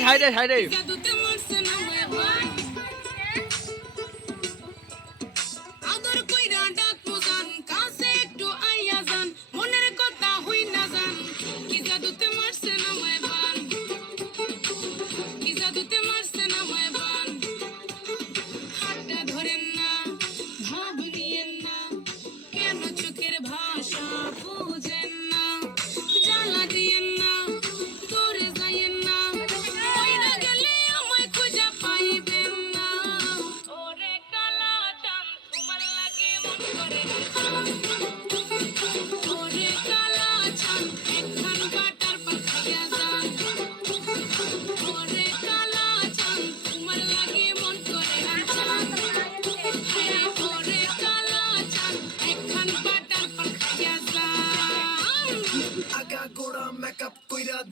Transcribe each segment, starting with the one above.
সাইডে সাইডে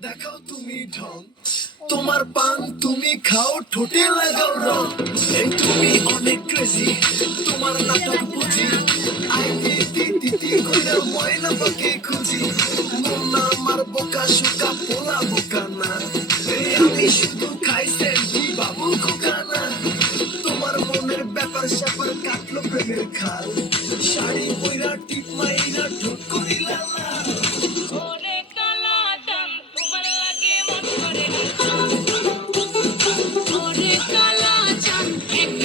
দেখাও তুমি ঢং তোমার পান তুমি খাও ঠোঁটে লাগাও রং এই তুমি অনেক ক্রেজি তোমার নাটক বুঝি আইতে দিতি কইরা ময়না পাকে খুঁজি মন না আমার বোকা শুকা পোলা বোকা না এই আমি শুধু খাই সেন্টি বাবু খোকা না তোমার মনের ব্যাপার স্যাপার কাটলো প্রেমের খাল শাড়ি